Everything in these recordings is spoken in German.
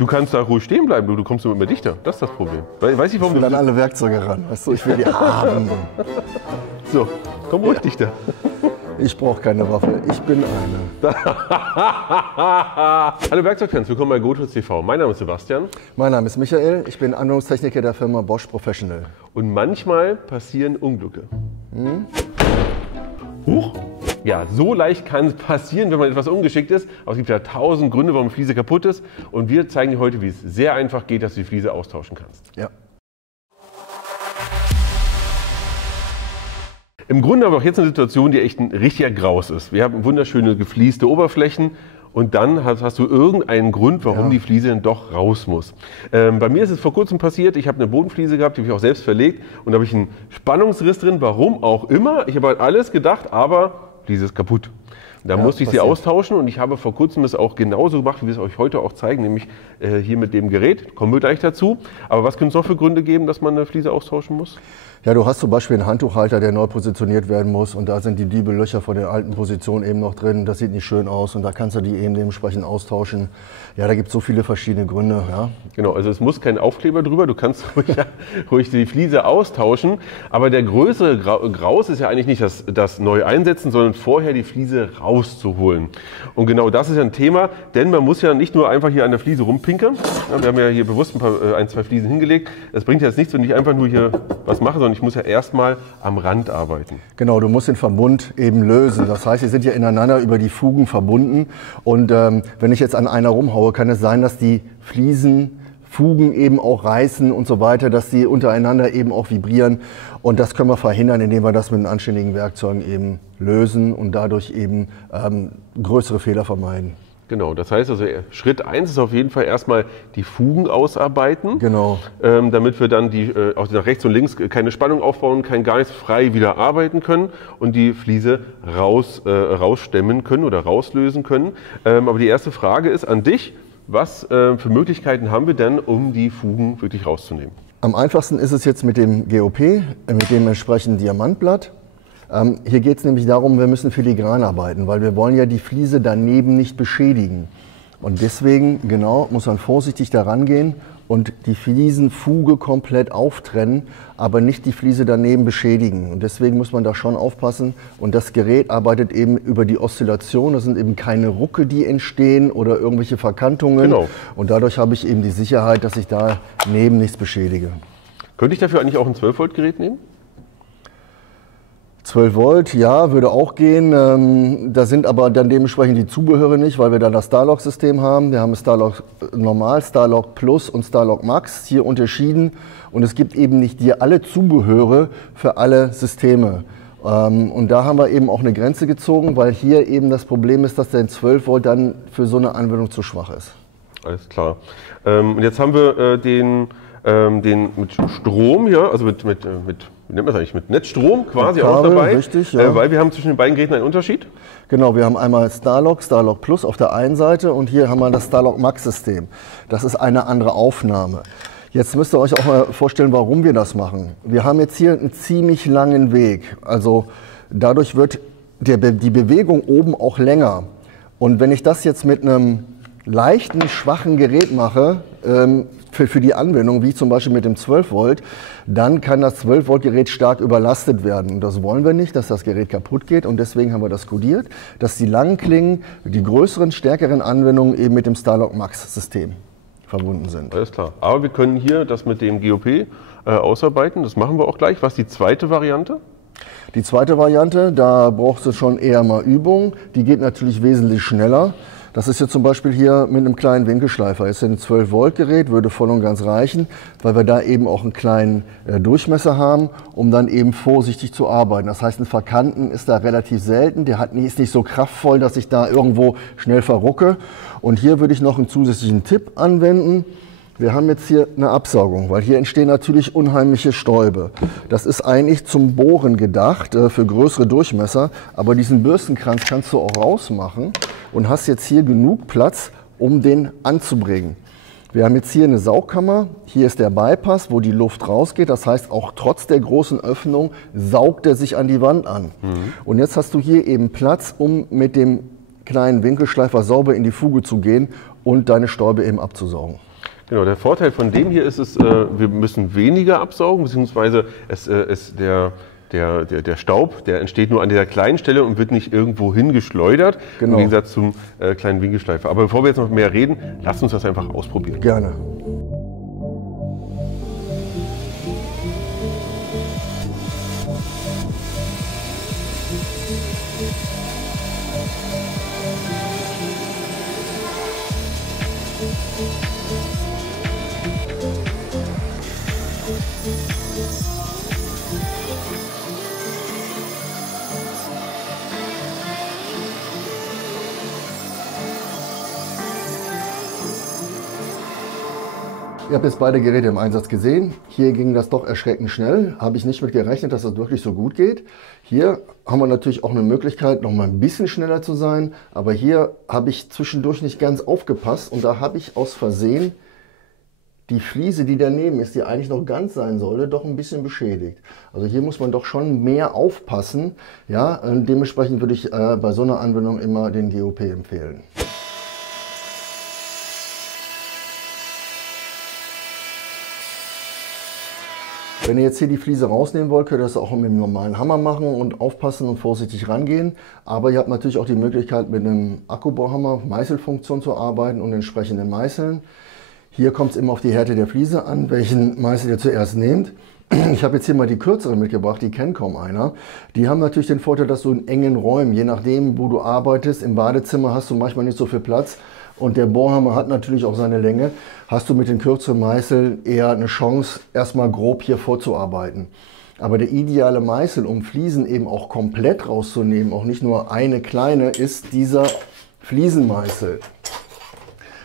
Du kannst da ruhig stehen bleiben, du kommst immer dichter. Das ist das Problem. Weiß ich, warum Ich will an alle Werkzeuge ran. Weißt du, ich will die haben. So, komm ruhig dichter. Ich brauche keine Waffe, ich bin eine. Hallo Werkzeugfans, willkommen bei Gotos TV. Mein Name ist Sebastian. Mein Name ist Michael, ich bin Anwendungstechniker der Firma Bosch Professional. Und manchmal passieren Unglücke. Huch! Ja, so leicht kann es passieren, wenn man etwas ungeschickt ist. Aber es gibt ja 1000 Gründe, warum die Fliese kaputt ist. Und wir zeigen dir heute, wie es sehr einfach geht, dass du die Fliese austauschen kannst. Ja. Im Grunde haben wir auch jetzt eine Situation, die echt ein richtiger Graus ist. Wir haben wunderschöne geflieste Oberflächen und dann hast du irgendeinen Grund, warum die Fliese dann doch raus muss. Bei mir ist es vor kurzem passiert, ich habe eine Bodenfliese gehabt, die habe ich auch selbst verlegt und da habe ich einen Spannungsriss drin, warum auch immer. Ich habe halt alles gedacht, aber Fliese ist kaputt. Da musste ich sie austauschen und ich habe vor kurzem das auch genauso gemacht, wie wir es euch heute auch zeigen, nämlich hier mit dem Gerät. Kommen wir gleich dazu. Aber was können es noch für Gründe geben, dass man eine Fliese austauschen muss? Ja, du hast zum Beispiel einen Handtuchhalter, der neu positioniert werden muss und da sind die Diebelöcher von der alten Position eben noch drin. Das sieht nicht schön aus und da kannst du die eben dementsprechend austauschen. Ja, da gibt es so viele verschiedene Gründe. Ja. Genau, also es muss kein Aufkleber drüber, du kannst ruhig die Fliese austauschen. Aber der größere Graus ist ja eigentlich nicht das neu einsetzen, sondern vorher die Fliese rauszuholen. Und genau das ist ja ein Thema, denn man muss ja nicht nur einfach hier an der Fliese rumpinkern. Ja, wir haben ja hier bewusst ein, zwei Fliesen hingelegt. Das bringt jetzt nichts, wenn ich einfach nur hier was mache, sondern ich muss ja erstmal am Rand arbeiten. Genau, du musst den Verbund eben lösen. Das heißt, sie sind ja ineinander über die Fugen verbunden. Und wenn ich jetzt an einer rumhaue, kann es sein, dass die Fugen eben auch reißen und so weiter, dass die untereinander eben auch vibrieren. Und das können wir verhindern, indem wir das mit anständigen Werkzeugen eben lösen und dadurch eben größere Fehler vermeiden. Genau, das heißt also Schritt 1 ist auf jeden Fall erstmal die Fugen ausarbeiten, genau. Damit wir dann auch nach rechts und links keine Spannung aufbauen, kein Geist frei wieder arbeiten können und die Fliese rausstemmen können oder rauslösen können. Aber die erste Frage ist an dich, was für Möglichkeiten haben wir denn, um die Fugen wirklich rauszunehmen? Am einfachsten ist es jetzt mit dem GOP, mit dem entsprechenden Diamantblatt. Hier geht es nämlich darum, wir müssen filigran arbeiten, weil wir wollen ja die Fliese daneben nicht beschädigen. Und deswegen, genau, muss man vorsichtig daran gehen und die Fliesenfuge komplett auftrennen, aber nicht die Fliese daneben beschädigen. Und deswegen muss man da schon aufpassen. Und das Gerät arbeitet eben über die Oszillation. Das sind eben keine Rucke, die entstehen oder irgendwelche Verkantungen. Genau. Und dadurch habe ich eben die Sicherheit, dass ich daneben nichts beschädige. Könnte ich dafür eigentlich auch ein 12-Volt-Gerät nehmen? 12 Volt, ja, würde auch gehen. Da sind aber dann dementsprechend die Zubehöre nicht, weil wir dann das Starlock-System haben. Wir haben Starlock Normal, Starlock Plus und Starlock Max hier unterschieden. Und es gibt eben nicht hier alle Zubehöre für alle Systeme. Und da haben wir eben auch eine Grenze gezogen, weil hier eben das Problem ist, dass der 12 Volt dann für so eine Anwendung zu schwach ist. Alles klar. Und jetzt haben wir den mit Strom hier, also wie nennt man das eigentlich, mit Netzstrom quasi Kabel, auch dabei, richtig, ja. Weil wir haben zwischen den beiden Geräten einen Unterschied. Genau, wir haben einmal Starlock Plus auf der einen Seite und hier haben wir das Starlock Max System. Das ist eine andere Aufnahme. Jetzt müsst ihr euch auch mal vorstellen, warum wir das machen. Wir haben jetzt hier einen ziemlich langen Weg, also dadurch wird die Bewegung oben auch länger. Und wenn ich das jetzt mit einem leichten, schwachen Gerät mache, für die Anwendung, wie zum Beispiel mit dem 12 Volt, dann kann das 12 Volt Gerät stark überlastet werden. Und das wollen wir nicht, dass das Gerät kaputt geht. Und deswegen haben wir das kodiert, dass die langen Klingen, die größeren, stärkeren Anwendungen eben mit dem Starlock Max System verbunden sind. Alles klar. Aber wir können hier das mit dem GOP ausarbeiten. Das machen wir auch gleich. Was ist die zweite Variante? Die zweite Variante, da brauchst du schon eher mal Übung. Die geht natürlich wesentlich schneller. Das ist jetzt zum Beispiel hier mit einem kleinen Winkelschleifer. Ist ein 12 Volt Gerät, würde voll und ganz reichen, weil wir da eben auch einen kleinen Durchmesser haben, um dann eben vorsichtig zu arbeiten. Das heißt, ein Verkanten ist da relativ selten. Der ist nicht so kraftvoll, dass ich da irgendwo schnell verrucke. Und hier würde ich noch einen zusätzlichen Tipp anwenden. Wir haben jetzt hier eine Absaugung, weil hier entstehen natürlich unheimliche Stäube. Das ist eigentlich zum Bohren gedacht, für größere Durchmesser, aber diesen Bürstenkranz kannst du auch rausmachen und hast jetzt hier genug Platz, um den anzubringen. Wir haben jetzt hier eine Saugkammer, hier ist der Bypass, wo die Luft rausgeht, das heißt auch trotz der großen Öffnung saugt er sich an die Wand an. Und jetzt hast du hier eben Platz, um mit dem kleinen Winkelschleifer sauber in die Fuge zu gehen und deine Stäube eben abzusaugen. Genau, der Vorteil von dem hier ist es, wir müssen weniger absaugen, beziehungsweise der Staub, der entsteht nur an dieser kleinen Stelle und wird nicht irgendwo hingeschleudert, genau. Im Gegensatz zum kleinen Winkelschleifer. Aber bevor wir jetzt noch mehr reden, lasst uns das einfach ausprobieren. Gerne. Ihr habt jetzt beide Geräte im Einsatz gesehen. Hier ging das doch erschreckend schnell. Habe ich nicht mit gerechnet, dass das wirklich so gut geht. Hier haben wir natürlich auch eine Möglichkeit, noch mal ein bisschen schneller zu sein. Aber hier habe ich zwischendurch nicht ganz aufgepasst und da habe ich aus Versehen die Fliese, die daneben ist, die eigentlich noch ganz sein sollte, doch ein bisschen beschädigt. Also hier muss man doch schon mehr aufpassen. Ja, dementsprechend würde ich bei so einer Anwendung immer den GOP empfehlen. Wenn ihr jetzt hier die Fliese rausnehmen wollt, könnt ihr das auch mit einem normalen Hammer machen und aufpassen und vorsichtig rangehen. Aber ihr habt natürlich auch die Möglichkeit, mit einem Akkubohrhammer Meißelfunktion zu arbeiten und entsprechenden Meißeln. Hier kommt es immer auf die Härte der Fliese an, welchen Meißel ihr zuerst nehmt. Ich habe jetzt hier mal die kürzeren mitgebracht, die kennt kaum einer. Die haben natürlich den Vorteil, dass du in engen Räumen, je nachdem, wo du arbeitest, im Badezimmer hast du manchmal nicht so viel Platz. Und der Bohrhammer hat natürlich auch seine Länge. Hast du mit den kürzeren Meißeln eher eine Chance, erstmal grob hier vorzuarbeiten. Aber der ideale Meißel, um Fliesen eben auch komplett rauszunehmen, auch nicht nur eine kleine, ist dieser Fliesenmeißel.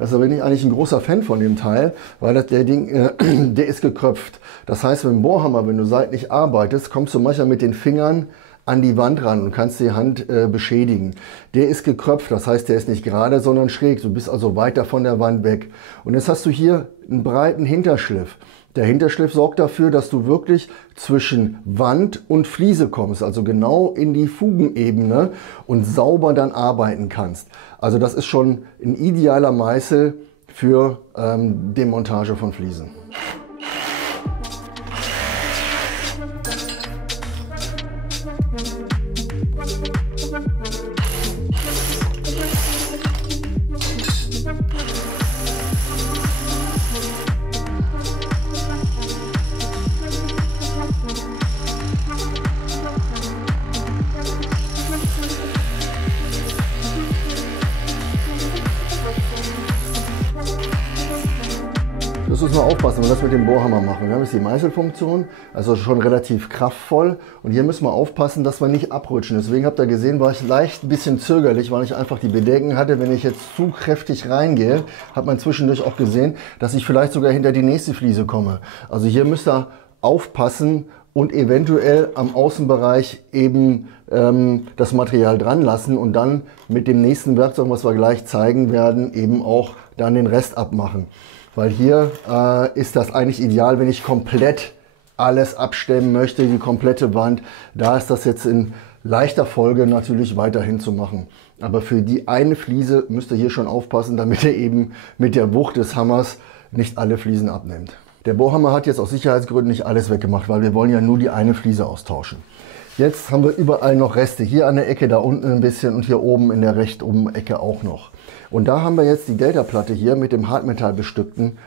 Deshalb bin ich eigentlich ein großer Fan von dem Teil, weil der ist gekröpft. Das heißt, mit dem Bohrhammer, wenn du seitlich arbeitest, kommst du manchmal mit den Fingern an die Wand ran und kannst die Hand beschädigen. Der ist gekröpft, das heißt, der ist nicht gerade, sondern schräg. Du bist also weiter von der Wand weg. Und jetzt hast du hier einen breiten Hinterschliff. Der Hinterschliff sorgt dafür, dass du wirklich zwischen Wand und Fliese kommst, also genau in die Fugenebene und sauber dann arbeiten kannst. Also das ist schon ein idealer Meißel für Demontage von Fliesen. Das muss man aufpassen, wenn wir das mit dem Bohrhammer machen. Wir haben jetzt die Meißelfunktion, also schon relativ kraftvoll. Und hier müssen wir aufpassen, dass wir nicht abrutschen. Deswegen habt ihr gesehen, war ich leicht ein bisschen zögerlich, weil ich einfach die Bedenken hatte, wenn ich jetzt zu kräftig reingehe, hat man zwischendurch auch gesehen, dass ich vielleicht sogar hinter die nächste Fliese komme. Also hier müsst ihr aufpassen und eventuell am Außenbereich eben das Material dran lassen und dann mit dem nächsten Werkzeug, was wir gleich zeigen werden, eben auch dann den Rest abmachen. Weil hier ist das eigentlich ideal, wenn ich komplett alles abstemmen möchte, die komplette Wand. Da ist das jetzt in leichter Folge natürlich weiterhin zu machen. Aber für die eine Fliese müsst ihr hier schon aufpassen, damit ihr eben mit der Wucht des Hammers nicht alle Fliesen abnimmt. Der Bohrhammer hat jetzt aus Sicherheitsgründen nicht alles weggemacht, weil wir wollen ja nur die eine Fliese austauschen. Jetzt haben wir überall noch Reste. Hier an der Ecke, da unten ein bisschen und hier oben in der recht oben Ecke auch noch. Und da haben wir jetzt die Delta-Platte hier mit dem Hartmetall bestückten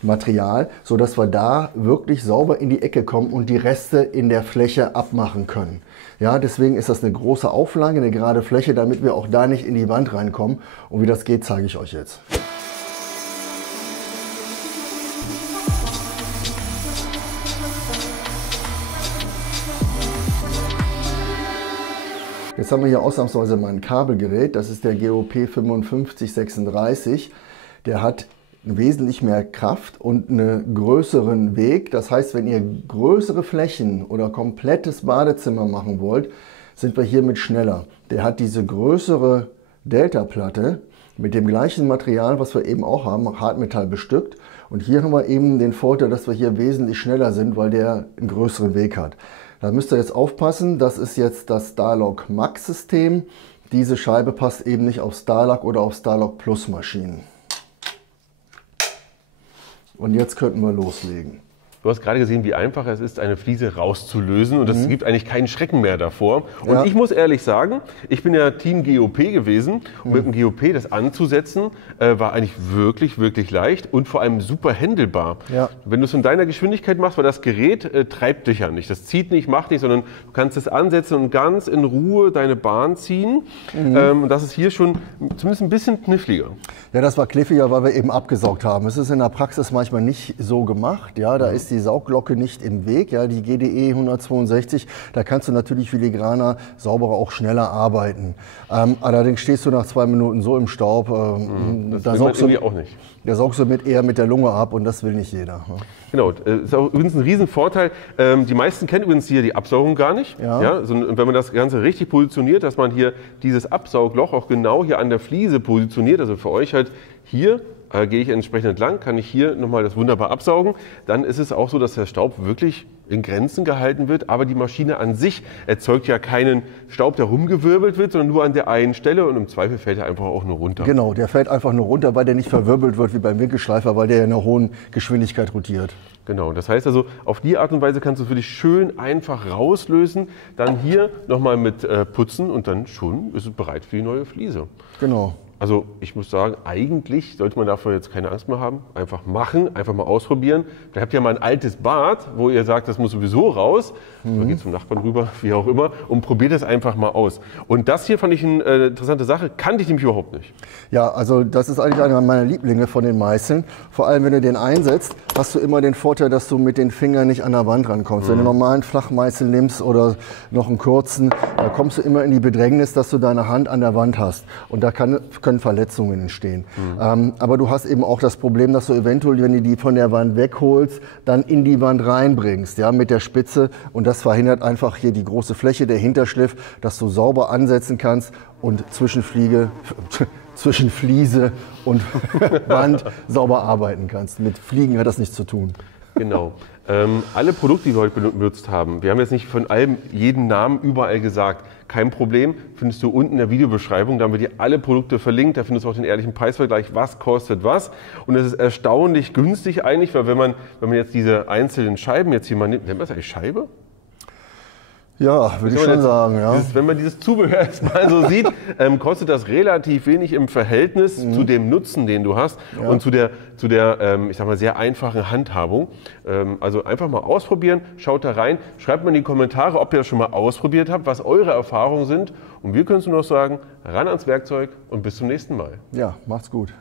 Material, sodass wir da wirklich sauber in die Ecke kommen und die Reste in der Fläche abmachen können. Ja, deswegen ist das eine große Auflage, eine gerade Fläche, damit wir auch da nicht in die Wand reinkommen. Und wie das geht, zeige ich euch jetzt. Jetzt haben wir hier ausnahmsweise mal ein Kabelgerät, das ist der GOP 5536. Der hat wesentlich mehr Kraft und einen größeren Weg. Das heißt, wenn ihr größere Flächen oder komplettes Badezimmer machen wollt, sind wir hiermit schneller. Der hat diese größere Delta-Platte mit dem gleichen Material, was wir eben auch haben, Hartmetall bestückt. Und hier haben wir eben den Vorteil, dass wir hier wesentlich schneller sind, weil der einen größeren Weg hat. Da müsst ihr jetzt aufpassen, das ist jetzt das Starlock Max System. Diese Scheibe passt eben nicht auf Starlock oder auf Starlock Plus Maschinen. Und jetzt könnten wir loslegen. Du hast gerade gesehen, wie einfach es ist, eine Fliese rauszulösen und es gibt eigentlich keinen Schrecken mehr davor. Und ich muss ehrlich sagen, ich bin ja Team GOP gewesen und mit dem GOP das anzusetzen war eigentlich wirklich, wirklich leicht und vor allem super händelbar. Ja. Wenn du es in deiner Geschwindigkeit machst, weil das Gerät treibt dich ja nicht, das zieht nicht, macht nicht, sondern du kannst es ansetzen und ganz in Ruhe deine Bahn ziehen. Und das ist hier schon zumindest ein bisschen kniffliger. Ja, das war kniffliger, weil wir eben abgesaugt haben. Es ist in der Praxis manchmal nicht so gemacht. Ja, da ist die Saugglocke nicht im Weg, ja, die GDE 162, da kannst du natürlich filigraner, sauberer, auch schneller arbeiten. Allerdings stehst du nach 2 Minuten so im Staub, da saugst du auch nicht. Da saugst du eher mit der Lunge ab und das will nicht jeder. Ne? Genau, das ist auch übrigens ein Riesenvorteil. Die meisten kennen übrigens hier die Absaugung gar nicht. Ja. Ja, also wenn man das Ganze richtig positioniert, dass man hier dieses Absaugloch auch genau hier an der Fliese positioniert, also für euch halt hier, gehe ich entsprechend entlang, kann ich hier nochmal das wunderbar absaugen. Dann ist es auch so, dass der Staub wirklich in Grenzen gehalten wird, aber die Maschine an sich erzeugt ja keinen Staub, der rumgewirbelt wird, sondern nur an der einen Stelle und im Zweifel fällt er einfach auch nur runter. Genau, der fällt einfach nur runter, weil der nicht verwirbelt wird wie beim Winkelschleifer, weil der in einer hohen Geschwindigkeit rotiert. Genau, das heißt also, auf die Art und Weise kannst du für dich schön einfach rauslösen, dann hier nochmal mit putzen und dann schon ist es bereit für die neue Fliese. Genau. Also ich muss sagen, eigentlich sollte man davor jetzt keine Angst mehr haben. Einfach machen, einfach mal ausprobieren. Vielleicht habt ihr mal ein altes Bad, wo ihr sagt, das muss sowieso raus. Oder geht zum Nachbarn rüber, wie auch immer, und probiert es einfach mal aus. Und das hier fand ich eine interessante Sache, kannte ich nämlich überhaupt nicht. Ja, also das ist eigentlich einer meiner Lieblinge von den Meißeln. Vor allem, wenn du den einsetzt, hast du immer den Vorteil, dass du mit den Fingern nicht an der Wand rankommst. Wenn du einen normalen Flachmeißel nimmst oder noch einen kurzen, da kommst du immer in die Bedrängnis, dass du deine Hand an der Wand hast. Und da können Verletzungen entstehen. Aber du hast eben auch das Problem, dass du eventuell, wenn du die von der Wand wegholst, dann in die Wand reinbringst, ja, mit der Spitze. Und das verhindert einfach hier die große Fläche, der Hinterschliff, dass du sauber ansetzen kannst und zwischen Fliese und Wand sauber arbeiten kannst. Mit Fliegen hat das nichts zu tun. Genau. Alle Produkte, die wir heute benutzt haben, wir haben jetzt nicht von allem jeden Namen überall gesagt, kein Problem, findest du unten in der Videobeschreibung, da haben wir dir alle Produkte verlinkt, da findest du auch den ehrlichen Preisvergleich, was kostet was. Und es ist erstaunlich günstig eigentlich, weil wenn man jetzt diese einzelnen Scheiben jetzt hier mal nimmt, nennt man das eigentlich Scheibe? Ja, würde ich schon sagen. Ja. Wenn man dieses Zubehör erstmal so sieht, kostet das relativ wenig im Verhältnis zu dem Nutzen, den du hast und zu der ich sag mal, sehr einfachen Handhabung. Also einfach mal ausprobieren, schaut da rein, schreibt mal in die Kommentare, ob ihr das schon mal ausprobiert habt, was eure Erfahrungen sind. Und wir können es nur noch sagen, ran ans Werkzeug und bis zum nächsten Mal. Ja, macht's gut.